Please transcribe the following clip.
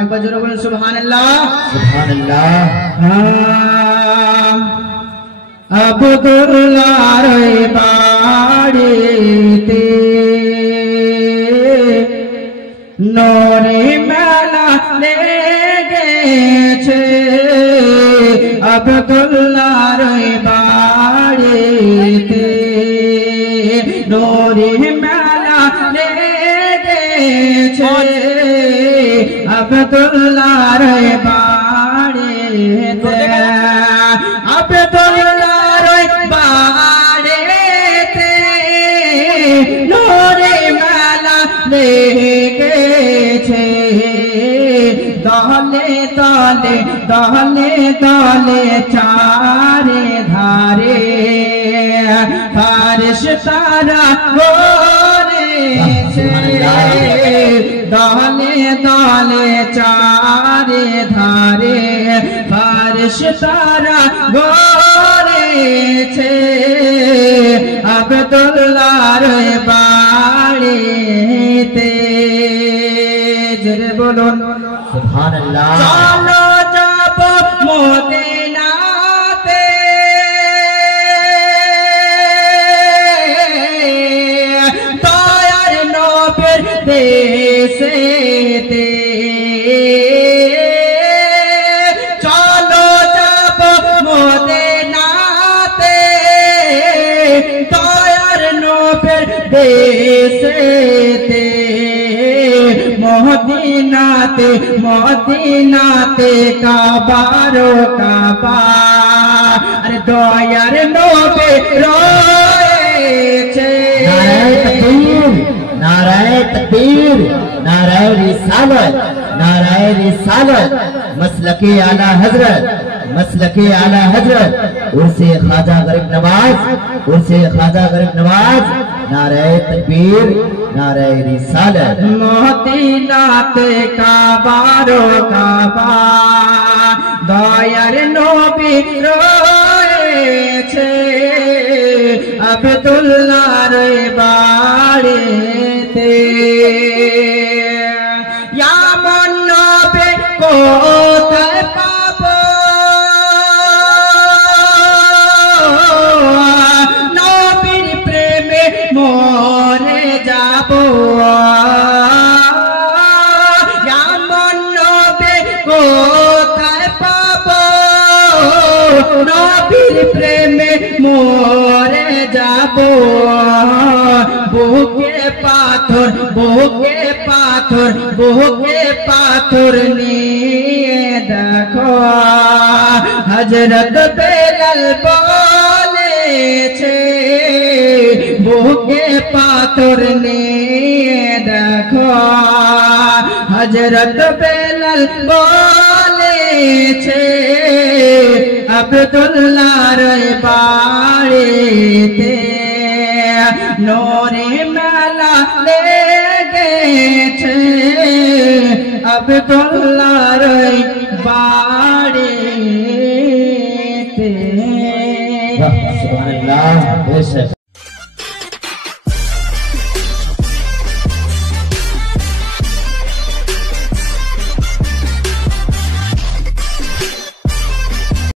একবার জোরে বলুন সুবহানাল্লাহ। আব্দুল্লাহর বাড়িতে নূরে মেলা লেগেছে, আব্দুল্লাহর বাড়িতে নূরে মেলা লেগেছে, আব্দুল্লাহর বাড়িতে আব্দুল্লাহর বাড়িতে নূরে মেলা লেগেছে, দলে দলে দলে দলে চারে ধারে ফারিশতারা ঘুরেছে, দলে দলে চারে ধারে ফারিশতারা ঘুরেছে, আব্দুল্লাহর বাড়িতে। জোরে বলুন সুবহানাল্লাহ। চলো যাব মদিনাতে, দয়ার নবীর দেশেতে, চলো যাব মদিনাতে, দয়ার নবীর দেশেতে, মদিনাতে মদিনাতে কাবারো কাবা, আরে দয়ার নবী রয়েছে। नाराए तकबीर, नाराए रिसालत, नाराए रिसालत, मसलके आला हजरत, मसलके आला हजरत, उर्से ख्वाजा गरीब नवाज, उर्से ख्वाजा गरीब नवाज, नाराए तकबीर, नाराए रिसालत। মদিনাতে কাবারো কাবা, দয়ার নবী রয়েছে, আব্দুল্লাহর বাড়িতে। এমন নবী কোথায় পাবো, নবীর প্রেমে মরে যাব, এমন নবী কোথায় পাবো, নবীর প্রেমে মরে যাব, বুকে পাথর বুকে পাথর বুকে পাথর নিয়ে দেখো, হযরত বেলাল বলেছে, বুকে পাথর নিয়ে দেখো, হযরত বেলাল বলেছে, আব্দুল্লাহর বাড়িতে নূরে মেলা লেগেছে, আব্দুল্লাহর বাড়িতে। সুবহানাল্লাহ।